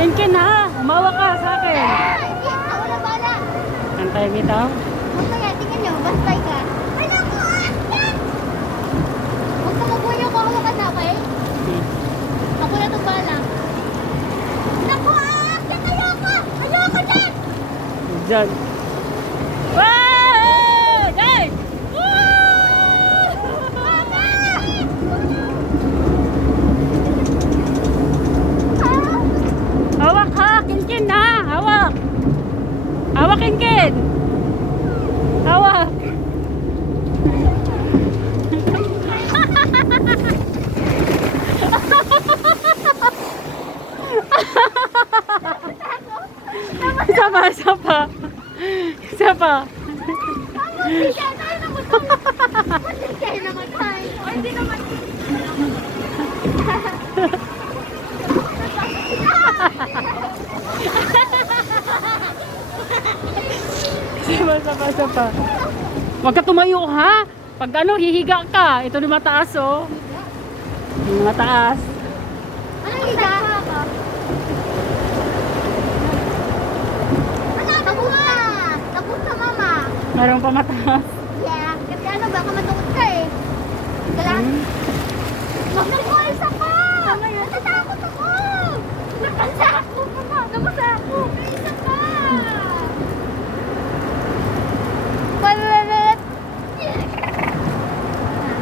Ken ha, umawa ka sa akin. Hindi, ako na bala. Antay bitaw. Mamaya, tingnan nyo, bastay ka. Ay, naku, yan! Huwag ka mabuyo ko, ako ka sa akin. Ako na itong bala. Naku, yan, ayoko! Ayoko dyan! Diyan. Wow! Day! Hawak ha, Ken ha, hawak. Hawak Ken. Hawak. Isa pa, isa pa. Isa pa. Hindi siya, tayo namatay. Hindi siya namatay. O, hindi naman. Isa pa, isa pa. Huwag ka tumayo ha. Pag ano, hihiga ka. Ito na mataas oh. Yung mataas. Anong higa? Tapos na! Tapos na, mama! Meron pa mataas. Yeah, kasi ano, baka matukot ka eh. Kailangan,